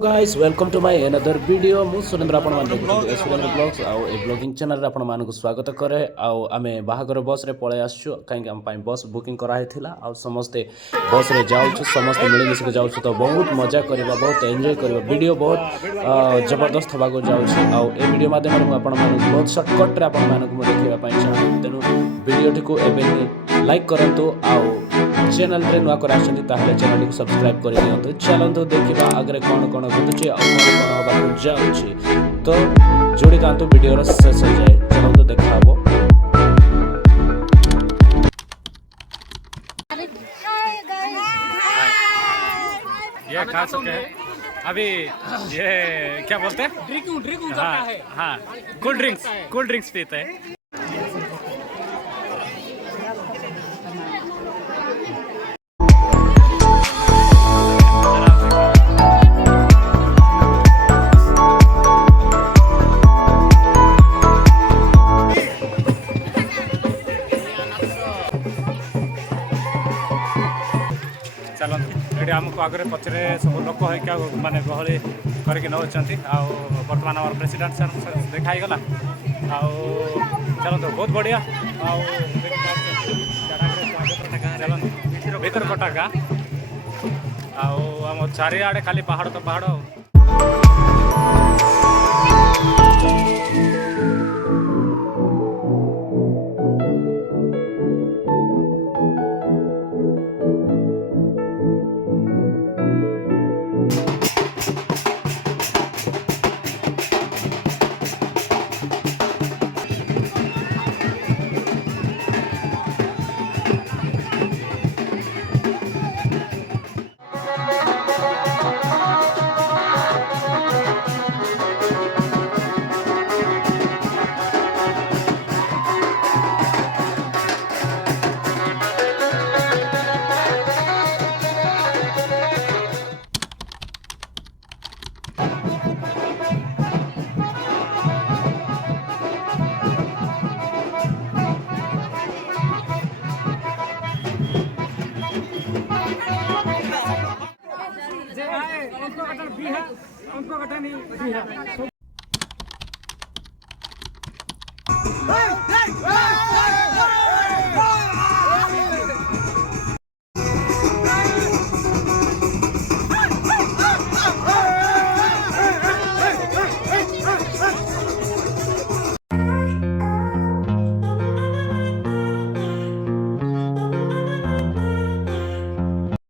Guys welcome to my another video मु सुरेंद्र आपण मान देखुछन सुरेंद्र ब्लॉग्स आउ ए ब्लॉगिंग चैनल रे आपण मानक स्वागत करे आउ आमे बाहागर बस रे पळे आछू काहे हम पाई बस बुकिंग करा हेथिला आउ समस्त बस रे जाउछु समस्त मिली मिस के जाउछु तो बहुत मजा करबा बहुत एन्जॉय करबा वीडियो बहुत जबरदस्त होबा को जाउछु आउ ए वीडियो माध्यम रे आपण मानक बहुत शॉर्टकट रे आपण मानक मु देखिबा पाई चाहू तेनु वीडियो टिको एबे लाइक करंतु आउ चैनल रे नुआ कर आछन ताहले चैनल को सब्सक्राइब कर दियंतु चलंतु देखिबा आगरे कोन कोन घटुची आ कोन कोन होबा को जाउची तो जोड़ी तांतु वीडियो रो शेष हो जाए चलंतु देखाबो। ये खा चुके हैं अभी ये क्या बोलते हैं ड्रिंक हाँ, हाँ कोल्ड ड्रिंक्स पीते हैं। चलते ये आमको आगे पचरे सब लोक क्या माने गहली करके नौकरी बर्तमान आम प्रेसिडेंट सर देखाईगला चलते बहुत बढ़िया चलते भीतर कटा गाँ आम चारिआडे खाली पहाड़ तो पहाड़ उनको कटन भी है उनको कटन ही है।